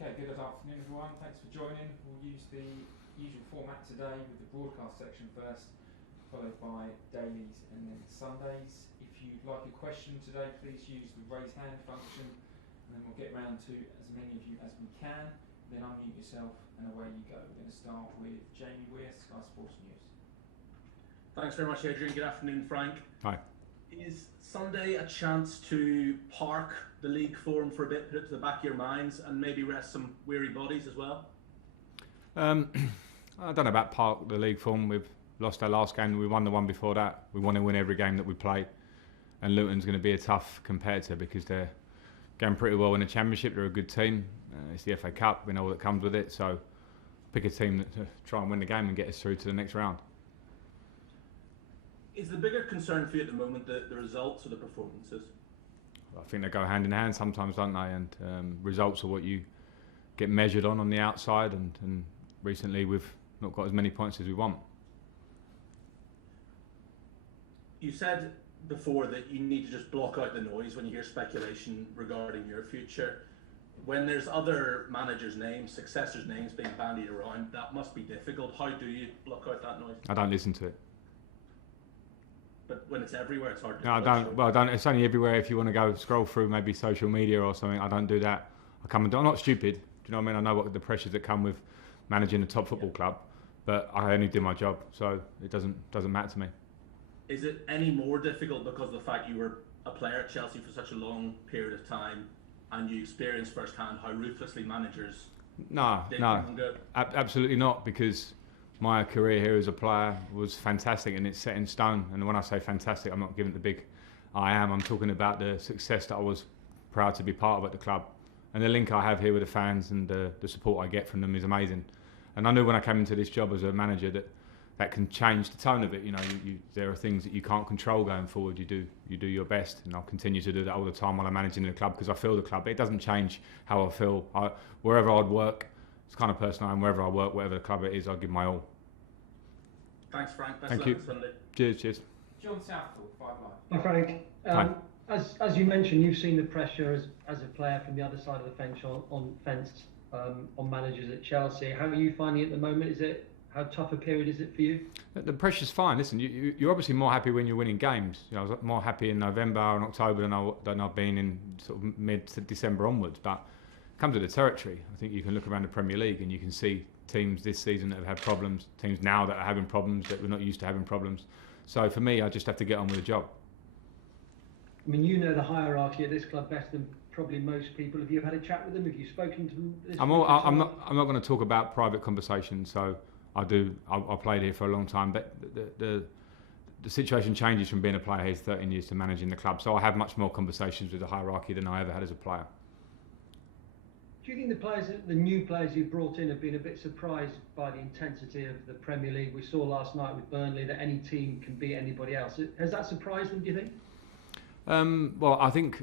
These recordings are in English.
Okay, good afternoon everyone. Thanks for joining. We'll use the usual format today with the broadcast section first, followed by dailies and then Sundays. If you'd like a question today, please use the raise hand function and then we'll get round to as many of you as we can. Then unmute yourself and away you go. We're going to start with Jamie Weir, Sky Sports News. Thanks very much, Adrian. Good afternoon, Frank. Hi. Is Sunday a chance to park the league form for a bit, put it to the back of your minds, and maybe rest some weary bodies as well? I don't know about park the league form. We've lost our last game. We won the one before that. We want to win every game that we play. And Luton's going to be a tough competitor because they're going pretty well in the Championship. They're a good team. It's the FA Cup. We know all that comes with it. So pick a team to try and win the game and get us through to the next round. Is the bigger concern for you at the moment the results or the performances? I think they go hand in hand sometimes, don't they? And results are what you get measured on the outside. And recently we've not got as many points as we want. You said before that you need to just block out the noise when you hear speculation regarding your future. When there's other managers' names, successors' names being bandied around, that must be difficult. How do you block out that noise? I don't listen to it. But when it's everywhere, it's hard to. No, I don't. Well, I don't. It's only everywhere. If you want to go scroll through maybe social media or something, I don't do that. I'm not stupid. Do you know what I mean? I know what the pressures that come with managing a top football club, but I only do my job, so it doesn't matter to me. Is it any more difficult because of the fact you were a player at Chelsea for such a long period of time, and you experienced firsthand how ruthlessly managers? No, absolutely not. Because my career here as a player was fantastic and it's set in stone. And when I say fantastic, I'm not giving it the big I am. I'm talking about the success that I was proud to be part of at the club. And the link I have here with the fans and the support I get from them is amazing. And I knew when I came into this job as a manager that can change the tone of it. You know, there are things that you can't control going forward. You do your best, and I'll continue to do that all the time while I'm managing the club because I feel the club. It doesn't change how I feel. Wherever I'd work, it's the kind of person I am. Wherever I work, whatever the club it is, I'll give my all. Thanks, Frank. Best Thank luck you. on Sunday. Cheers. John Southall, 5 Live. Hi Frank. Hi. As you mentioned, you've seen the pressure as a player from the other side of the fence on managers at Chelsea. How are you finding it at the moment? How tough a period is it for you? The pressure's fine. Listen, you're obviously more happy when you're winning games. You know, I was more happy in November and October than I've been in sort of mid-December onwards. But it comes with the territory. I think you can look around the Premier League and you can see teams this season that have had problems, teams now that are having problems that we're not used to having problems. So for me, I just have to get on with the job. I mean, you know the hierarchy at this club better than probably most people. Have you had a chat with them? Have you spoken to them? I'm not going to talk about private conversations. So I played here for a long time, but the situation changes from being a player here 13 years to managing the club. So I have much more conversations with the hierarchy than I ever had as a player. Do you think the new players you've brought in have been a bit surprised by the intensity of the Premier League? We saw last night with Burnley that any team can beat anybody else. Has that surprised them, do you think? Well, I think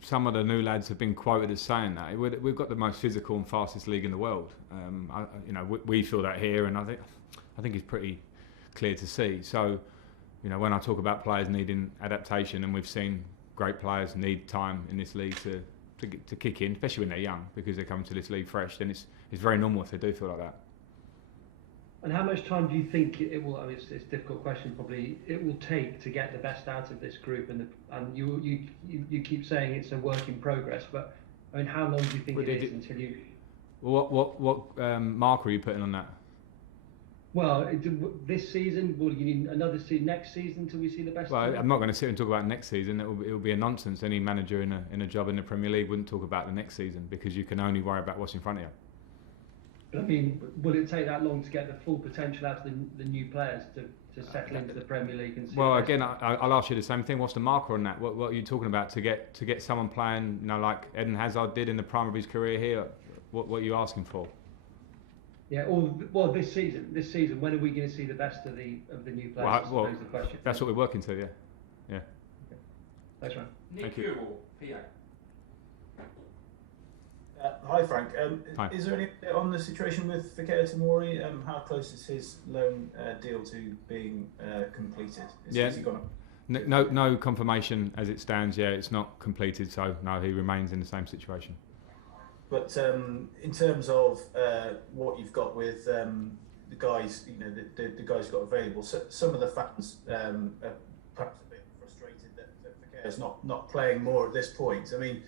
some of the new lads have been quoted as saying that. We've got the most physical and fastest league in the world. We feel that here, and I think it's pretty clear to see. So, when I talk about players needing adaptation, and we've seen great players need time in this league to kick in, especially when they're young, because they're coming to this league fresh, then it's very normal if they do feel like that. And how much time do you think it will? I mean, it's a difficult question. Probably it will take to get the best out of this group, and you keep saying it's a work in progress. But I mean, how long do you think it is until you? Well, what marker are you putting on that? Well, this season, will you need another next season until we see the best? Well, I'm not going to sit and talk about next season. It will be a nonsense. Any manager in a job in the Premier League wouldn't talk about the next season because you can only worry about what's in front of you. But I mean, will it take that long to get the full potential out of the new players to settle into the Premier League? And see again, I'll ask you the same thing. What's the marker on that? What are you talking about to get someone playing? Like Eden Hazard did in the prime of his career here. What are you asking for? Yeah, well, this season, when are we going to see the best of the new players? Well, the question. That's what we're working to, yeah. Okay. Thanks, Ryan. Nick Kewell, PA. Hi Frank. Hi. Is there any update on the situation with Tomori? How close is his loan deal to being completed? Has he gone up? No confirmation as it stands. Yeah, it's not completed. So no, he remains in the same situation. But in terms of what you've got with the guys, the guys got available, so some of the fans are perhaps a bit frustrated that Fikayo's not playing more at this point. I mean,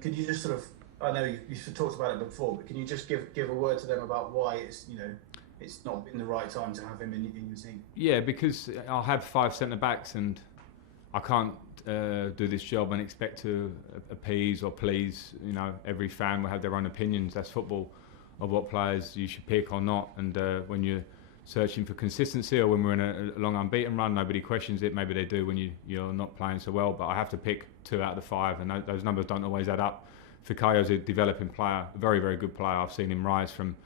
could you just sort of, I know you've talked about it before, but can you just give a word to them about why it's not been the right time to have him in your team? Yeah, because I'll have 5 centre backs and I can't do this job and expect to appease or please. Every fan will have their own opinions. That's football, of what players you should pick or not. And when you're searching for consistency, or when we're in a long unbeaten run, nobody questions it. Maybe they do when you're not playing so well. But I have to pick 2 out of the 5, and those numbers don't always add up. Fikayo's a developing player, a very, very good player. I've seen him rise from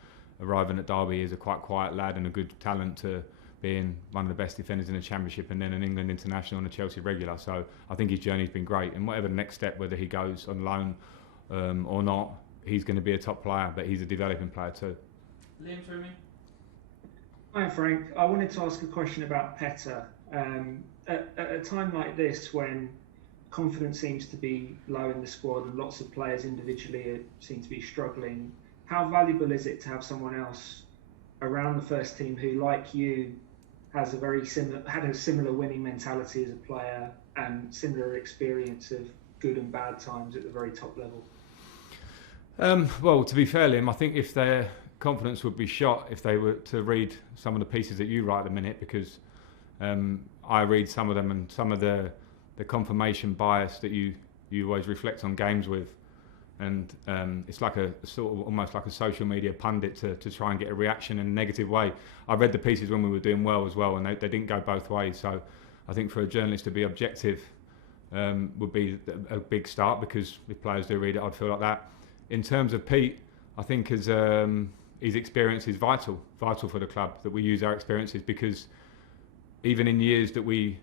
arriving at Derby as a quite quiet lad and a good talent to being one of the best defenders in the Championship and then an England international and a Chelsea regular. So I think his journey's been great, and whatever the next step, whether he goes on loan or not, he's going to be a top player, but he's a developing player too. Liam Twomey. Hi Frank, I wanted to ask a question about Peta. At a time like this, when confidence seems to be low in the squad and lots of players individually seem to be struggling, how valuable is it to have someone else around the first team who, like you, had a similar winning mentality as a player and similar experience of good and bad times at the very top level? Well, to be fair, Liam, I think if their confidence would be shot if they were to read some of the pieces that you write at the minute, because I read some of them, and some of the confirmation bias that you always reflect on games with, and it's like a sort of almost like a social media pundit to try and get a reaction in a negative way. I read the pieces when we were doing well as well, and they didn't go both ways. So I think for a journalist to be objective would be a big start, because if players do read it, I'd feel like that. In terms of Pete, I think his experience is vital for the club, that we use our experiences, because even in years that we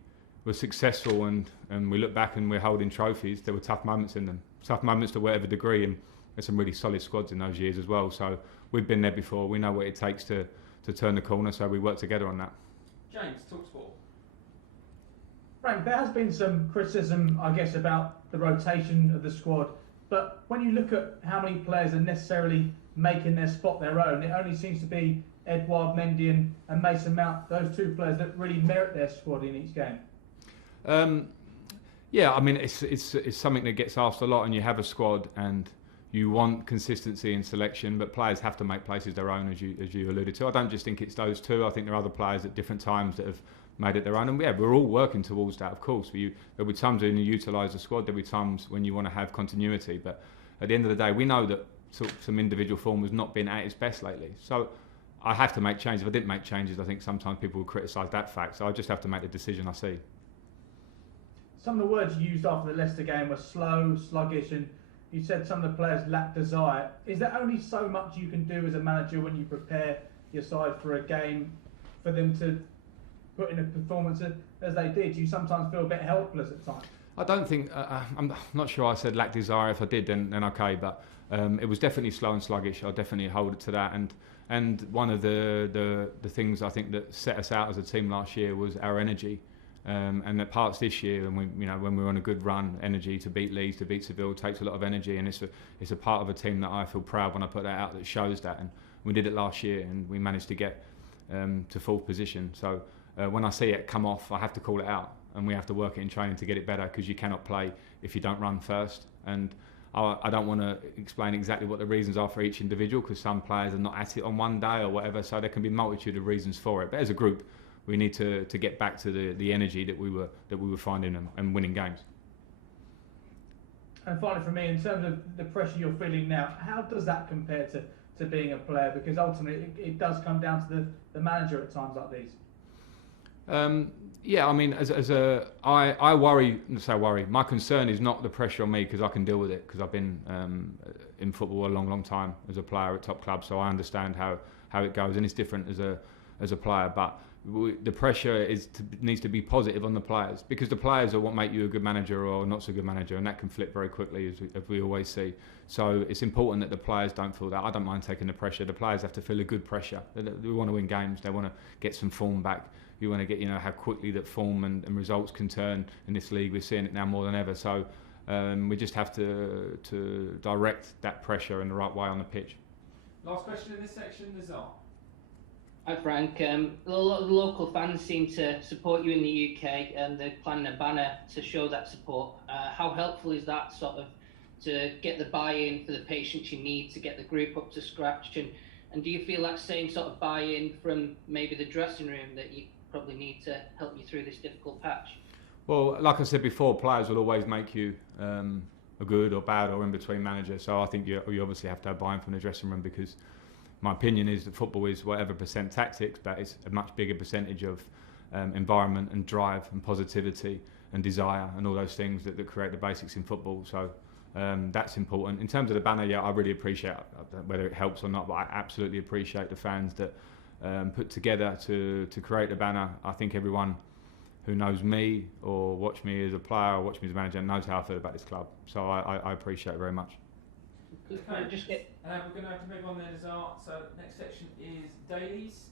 were successful and we look back and we're holding trophies, there were tough moments in them. Tough moments to whatever degree, and there's some really solid squads in those years as well. So we've been there before. We know what it takes to turn the corner, so we work together on that. James, TalkSport. Frank, there has been some criticism, I guess, about the rotation of the squad, but when you look at how many players are necessarily making their spot their own, it only seems to be Edouard Mendy and Mason Mount, those 2 players that really merit their squad in each game. Yeah, I mean, it's something that gets asked a lot, and you have a squad and you want consistency in selection, but players have to make places their own, as you alluded to. I don't just think it's those 2. I think there are other players at different times that have made it their own, and yeah, we're all working towards that, of course. There'll be times when you utilise the squad, there'll be times when you want to have continuity, but at the end of the day, we know that some individual form has not been at its best lately. So I have to make changes. If I didn't make changes, I think sometimes people would criticise that fact. So I just have to make the decision I see. Some of the words you used after the Leicester game were slow, sluggish, and you said some of the players lack desire. Is there only so much you can do as a manager when you prepare your side for a game for them to put in a performance as they did? You sometimes feel a bit helpless at times. I don't think, I'm not sure I said lack desire. If I did, then okay, but it was definitely slow and sluggish. I'll definitely hold it to that. And one of the things I think that set us out as a team last year was our energy. And that parts this year, and when we're on a good run, energy to beat Leeds, to beat Seville takes a lot of energy, and it's a part of a team that I feel proud when I put that out, that shows that. And we did it last year, and we managed to get to 4th position. So when I see it come off, I have to call it out, and we have to work it in training to get it better, because you cannot play if you don't run first. And I don't want to explain exactly what the reasons are for each individual, because some players are not at it on one day or whatever. So there can be a multitude of reasons for it. But as a group, we need to get back to the energy that we were finding and winning games. And finally, for me, in terms of the pressure you're feeling now, how does that compare to being a player? Because ultimately, it does come down to the manager at times like these. Yeah, I mean, I worry. My concern is not the pressure on me, because I can deal with it, because I've been in football a long time as a player at top clubs, so I understand how it goes, and it's different as a player, but the pressure needs to be positive on the players, because the players are what make you a good manager or not so good manager, and that can flip very quickly, as we always see. So it's important that the players don't feel that. I don't mind taking the pressure. The players have to feel a good pressure. They want to win games. They want to get some form back. You want to get, how quickly that form and results can turn in this league. We're seeing it now more than ever. So We just have to direct that pressure in the right way on the pitch. Last question in this section, Nazar. Hi Frank, a lot of the local fans seem to support you in the UK and they're planning a banner to show that support. How helpful is that sort of to get the buy-in for the patients you need to get the group up to scratch? And do you feel that same sort of buy-in from maybe the dressing room that you probably need to help you through this difficult patch? Well, like I said before, players will always make you a good or bad or in-between manager. So I think you obviously have to have buy-in from the dressing room, because my opinion is that football is whatever percent tactics, but it's a much bigger percentage of environment and drive and positivity and desire and all those things that create the basics in football. So that's important. In terms of the banner, yeah, I really appreciate whether it helps or not, but I absolutely appreciate the fans that put together to create the banner. I think everyone who knows me or watch me as a player or watch me as a manager knows how I feel about this club. So I appreciate it very much. Could I just get... we're going to have to move on then, Nazar. So next section is dailies.